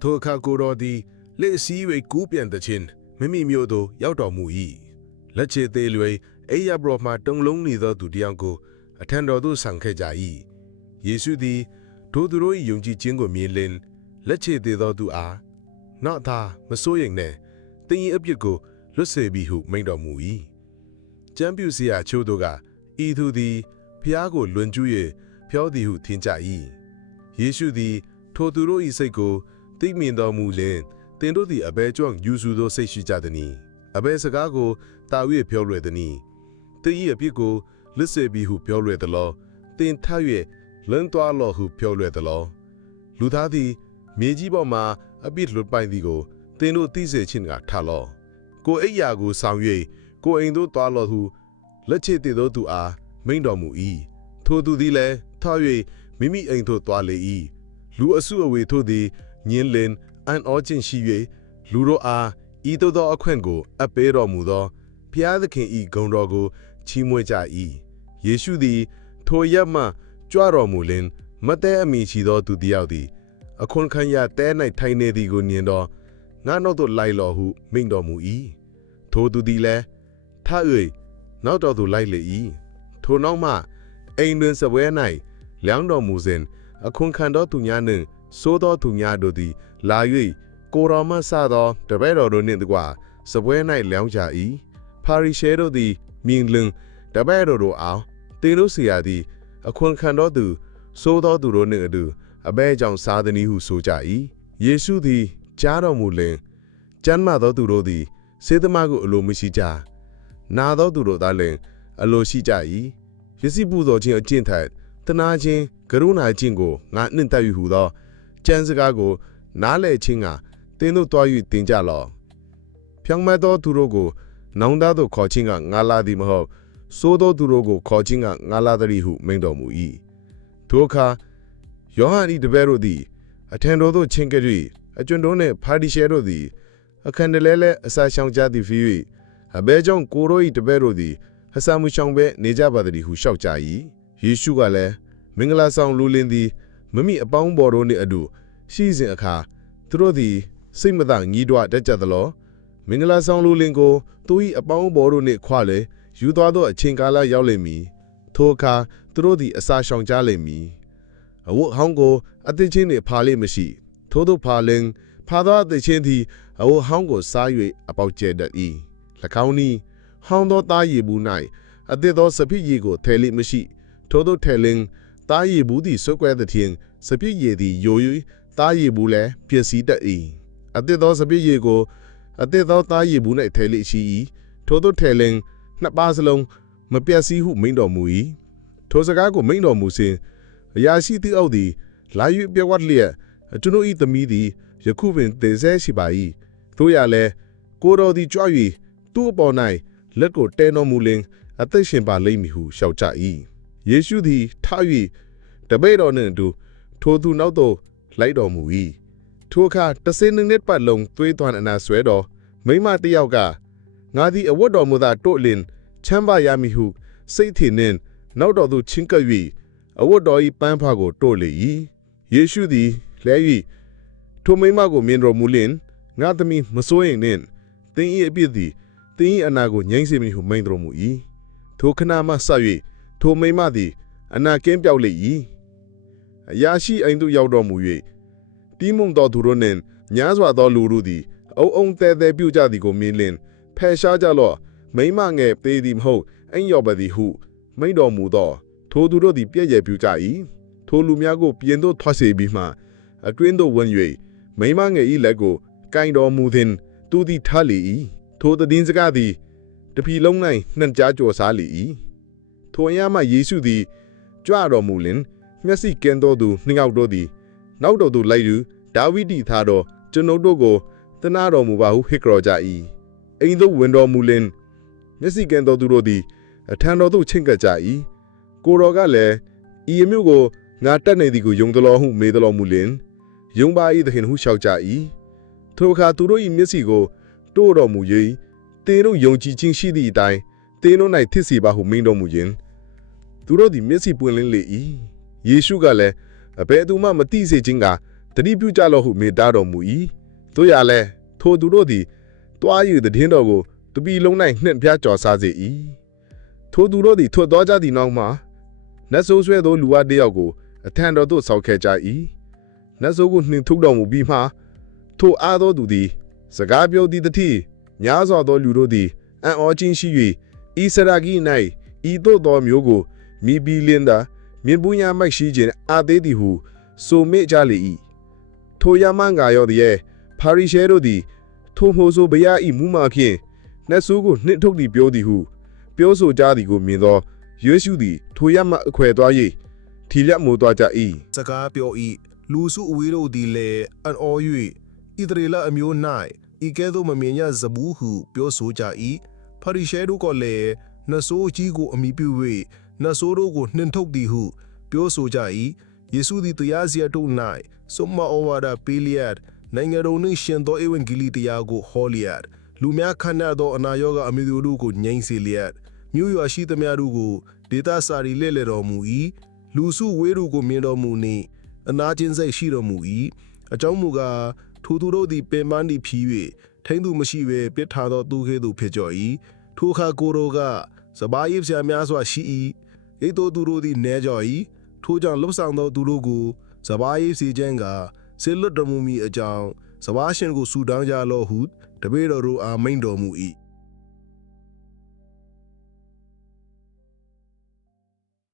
ထိုအခါကိုတော်သည်လက်စည်း၍ကူးပြန်သခြင်းမိမိမျိုးသို့ရောက်တော်မူ၏လက်ချေသေးလွေအိယာဘရမှတုံလုံးနေသောသူတစ်ယောက်ကိုအထံတော်သို့ဆောင်ခဲ့ကြ၏ယေရှုသည်ထိုသူတို့၏ယုံကြည်ခြင်းကိုမြင်လင်လက်ချေသေးသောသူအားနောက်သာမစိုးရိမ်နှင့်တင်း၏အပြစ်ကိုလွတ်စေပြီဟုမိန့်တော်မူ၏ကျမ်းပြုစရာချို့တို့ကဤသူသည်ဖျားကိုလွန်ကျူး၍ဖျောသည်ဟုထင်ကြ၏ယေရှုသည် ထိုသူတို့၏စိတ်ကို သိမြင်တော်မူလင်သင်တို့သည်အဘဲကြောင့်ယူစုသောစိတ်ရှိကြသည်။အဘဲစကားကိုတာ၍ပြောလွယ်သည်။သင်၏အပြစ်ကိုလစ်စေပြီဟုပြောလွယ်သလော။သင်ထ၍လန်းသွားလောဟုပြောလွယ်သလော။လူသားသည်မြေကြီးပေါ်မှအပြစ်လွတ်ပိုင်သည်ကိုသင်တို့သိစေခြင်းကထလော။ကိုအိယာကိုဆောင်၍ကိုအိမ်သို့သွားလောဟုလက်ချေတည်သောသူအားမိန့်တော်မူ၏။ထိုသူသည်လည်းထ၍မိမိအိမ်သို့သွားလေ၏။လူအစုအဝေတို့သည် ညင်းလင်အံ့ဩခြင်းရှိ၍လူတို့အားဤသို့သောအခွင့်ကိုအပ်ပေးတော်မူသောဖျားသခင်ဤဂုဏ်တော်ကိုချီးမွမ်းကြ၏ယေရှုသည် ထိုရက်မှကြွတော်မူလင်မတဲအမိရှိသောသူတစ်ယောက်သည် အခွန်ခံရတဲ၌ထိုင်နေသည်ကိုမြင်တော့ငါနောက်သို့လိုက်လော်ဟုမိန့်တော်မူ၏ထိုသူသည်လည်းထ၍နောက်တော်သို့လိုက်လေ၏ထိုနောက်မှအိမ်တွင်စပွဲ၌လျောင်းတော်မူစဉ်အခွန်ခံသောသူများနှင့် သိုးသောသူများတို့သည် လာ၍ကိုတော်မှစသောတပည့်တော်တို့နှင့်တကွစပွဲ၌လျောင်းကြ၏ဖာရိရှဲတို့သည်မြင်လင်တပည့်တော်တို့အောင်သင်တို့စီယာသည် အခွန်ခံသောသူသိုးသောသူတို့နှင့်အတူအဘဲကြောင့်စားသည်ဟုဆိုကြ၏ယေရှုသည် ကြားတော်မူလင်ကျမ်းမာသောသူတို့သည်စေသမားကိုအလိုမရှိကြနာသောသူတို့သာလျှင်အလိုရှိကြ၏ယစီပူဇော်ခြင်းအကျင့်ထက်တနာခြင်းကရုဏာခြင်းကိုငါနှင့်တက်ယူဟုသော ကျမ်းစကားကို နားလည်ခြင်းကတင်းတို့တွား၍တင်ကြလော့ဖြောင်းမသောသူတို့ကိုနောင်တသို့ခေါ်ခြင်းကငါလာသည်မဟုတ်စိုးသောသူတို့ကိုခေါ်ခြင်းကငါလာသည်ဟုမိန့်တော်မူ၏ထိုအခါယောဟန်၏တပည့်တို့သည်အထံတော်သို့ချင်းကပ်၍အကျွန်တော်နှင့်ဖာဒီရှဲတို့သည်အခန္တလဲလဲအစာရှောင်ကြသည်ဖြစ်၍အဘဲကြောင့်ကိုရို၏တပည့်တို့သည်အစာမှုရှောင်ပဲနေကြပါသည်ဟုရှောက်ကြ၏ယေရှုကလည်းမင်္ဂလာဆောင်လူလင်းသည် မမိအပေါင်းပေါ်တို့နှင့်အတူရှိစဉ်အခါသူတို့သည်စိတ်မသာငီးတွားတက်ကြသလောမင်္ဂလာဆောင်လူလင်ကိုသူ၏အပေါင်းပေါ်တို့နှင့်ခွာလေယူသွားသောအချိန်ကာလရောက်လိမ့်မည်ထိုအခါသူတို့သည်အစာရှောင်ကြလိမ့်မည်အဝတ်ဟောင်းကိုအသစ်ချင်းနှင့်ဖာလိမ့်မရှိထို့သောဖာလင်ဖာသောအသစ်ချင်းသည်အဝတ်ဟောင်းကိုစား၍အပေါက်ကျဲတတ်၏၎င်းသည်ဟောင်းသောသားရည်ဘူး၌အသစ်သောစပိရည်ကိုထဲလိမရှိထို့သောထဲလင် သားရည်ဘူးသည်ဆွဲကွဲသဖြင့်စပိရည်သည်ယို၍သားရည်ဘူးလည်းပျက်စီးတတ်၏အသစ်သောစပိရည်ကိုအသစ်သောသားရည်ဘူး၌ထဲလိရှိ၏ထို့သောထဲလင်နှစ်ပါးစလုံးမပျက်စီးဟုမိန့်တော်မူ၏ထိုစကားကိုမိန့်တော်မူစဉ်အရာရှိသည့်အောက်သည်လာ၍ပြဝတ်လျက်ကျွန်ုပ်၏သမီးသည်ယခုပင်တည်ဆဲရှိပါ၏တို့ရလည်းကိုတော်သည်ကြွ၍သူ့အပေါ်၌လက်ကိုတဲတော်မူလင်အသက်ရှင်ပါလိမ့်မည်ဟုရှောက်ကြ၏ ယေရှုသည်ထ၍တပည့်တော်နှင့်အတူထိုသူနောက်သို့လိုက်တော်မူ၏ထိုအခါတစင်းနှစ်ပတ်လုံးသွေးသွမ်းအနာဆွဲတော်မိမတစ်ယောက်ကငါသည်အဝတ်တော်မူသာတို့လင်ချမ်းပါရမည်ဟုစိတ်ထင်နှင့်နောက်တော်သို့ချင်းကပ်၍အဝတ်တော်၏ပန်းဖားကိုတို့လေ၏ယေရှုသည်လဲ၍ထိုမိမကိုမြင်တော်မူလင်ငါသမီးမစိုးရင်နှင့်သင်၏အပြစ်သည်သင်၏အနာကိုငြိမ့်စေမည်ဟုမိန့်တော်မူ၏ထိုခဏမှစ၍ ထိုမိမသည် အနာကင်းပြောက်လေ၏အရာရှိအိမ်သို့ရောက်တော်မူ၍တီးမုံတော်သူတို့နှင့်ညားစွာသောလူတို့သည် အုံအုံတဲတဲပြုကြသည်ကိုမြင်လင်ဖယ်ရှားကြလော့မိမငယ်သေးသည်မဟုတ်အိမ်ရော်ပါသည်ဟုမိန့်တော်မူသောထိုသူတို့သည်ပြည့်ရပြုကြ၏ထိုလူများကိုပြင်သို့ထွက်စေပြီးမှအတွင်းသို့ဝင်၍မိမငယ်၏လက်ကိုကင်တော်မူသည်သူသည်ထားလေ၏ထိုသည်င်းစကားသည်တပီလုံး၌နှံ့ကြားကြော်စားလေ၏ ထိုအရာမှယေရှုသည်ကြွတော်မူလင်မျက်စိကင်းသောသူနှင်းောက်တို့သည် နောက်တော်သို့လိုက်ယူဒါဝိဒ်သားတော်ကျွန်ုပ်တို့ကိုတနာတော်မူပါဟုဟစ်ကြော်ကြ၏အိမ်သို့ဝင်တော်မူလင်မျက်စိကင်းသောသူတို့သည်အထံတော်သို့ချင့်ကပ်ကြ၏ကိုတော်ကလည်းဤအမျိုးကိုငါတက်နေသည်ကိုယုံသလောဟုမေးသလောမူလင်ယုံပါ၏သခင်ဟုလျှောက်ကြ၏ထိုအခါသူတို့၏မျက်စိကို တိုးတော်မူ၍တင်းတို့ယုံကြည်ခြင်းရှိသည့်အတိုင်း တင်းတို့၌ထစ်စီပါဟုမိန်တော်မူခြင်းသူတို့သည်မျက်စိပွင့်လင်းလေ၏ယေရှုကလည်းအဘယ်သူမှမသိစေခြင်းကတတိပြုကြလော့ဟုမေတ္တာတော်မူ၏တို့ရလဲထိုသူတို့သည်တွားယူတဲ့င်းတော်ကိုတပီလုံး၌နှင့်ပြကြော်စားစေ၏ထိုသူတို့သည်ထွတ်တော်ကြသည့်နောက်မှာနတ်ဆိုးဆွဲသောလူဝတစ်ယောက်ကိုအထံတော်သို့ဆောက်ခဲ့ကြ၏နတ်ဆိုးကိုနှင်ထုတ်တော်မူပြီးမှထိုအားသောသူသည် စကားပြောသည့်တတိညားစွာသောလူတို့သည်အံ့ဩခြင်းရှိ၍ ဤစရာကြီး၌ဤသို့သောမျိုးကိုမိဘီလင်းသာမြင်ပူညာမိုက်ရှိခြင်းအာသေးသည်ဟုဆိုမိကြလေ၏ထိုရမန်ကရောသည်ဖာရိရှဲတို့သည်ထိုဟိုဆိုဘရားဤမူမှဖြင့်နှက်ဆိုးကိုနှင့်ထုတ်သည်ပြောသည်ဟု ပြောဆိုကြသည်ကိုမြင်သောယေရှုသည်ထိုရမန်အခွဲသွား၍ထီလက်မိုးသွားကြ၏စကားပြော၏လူစုအဝေးတို့သည်လည်းအံ့ဩ၍ဣသရေလအမျိုး၌ဤကဲ့သို့မမြင်ရဇဘူးဟု ပြောဆိုကြ၏ ဖာရိရှဲတို့ကလည်းနတ်ဆိုးကြီးကိုအမိပြု၍နတ်ဆိုးတို့ကိုနှင်ထုတ်သည်ဟု ပြောဆိုကြ၏ယေရှုသည်တရားစရာတို့၌စုမဩဝါဒပေးလျက်နိုင်ငံတော်နှင့်ရှင်သောဧဝံဂေလိတရားကိုဟောလျက်လူများခန္ဓာသောအနာရောဂါအမျိုးမျိုးတို့ကိုငြိမ်းစေလျက်မြို့ရွာရှိသမျှတို့ကိုဒေတာစာရီလဲ့လေတော်မူ၏လူစုဝေးတို့ကိုမြင်တော်မူနေအနာကျဉ်စိတ်ရှိတော်မူ၏ အကြောင်းမူကားထိုသူတို့သည်ပင်ပန်းသည့်ဖြီး၍ထိမ့်သူမရှိဘဲပြစ်ထားသောသူကဲ့သို့ဖြစ်ကြော်၏ထိုအခါကိုယ်တော်ကစပါးရိပ်ဆရာများစွာရှိ၏ဣတောသူတို့သည်နဲကြော်၏ထိုကြောင့်လှုပ်ဆောင်သောသူတို့ကိုစပါးရိပ်စီခြင်းကဆေလွတ်တော်မူမည်အကြောင်းစပါးရှင်ကိုဆူတောင်းကြလော့ဟုတပည့်တော်တို့အားမိန့်တော်မူ၏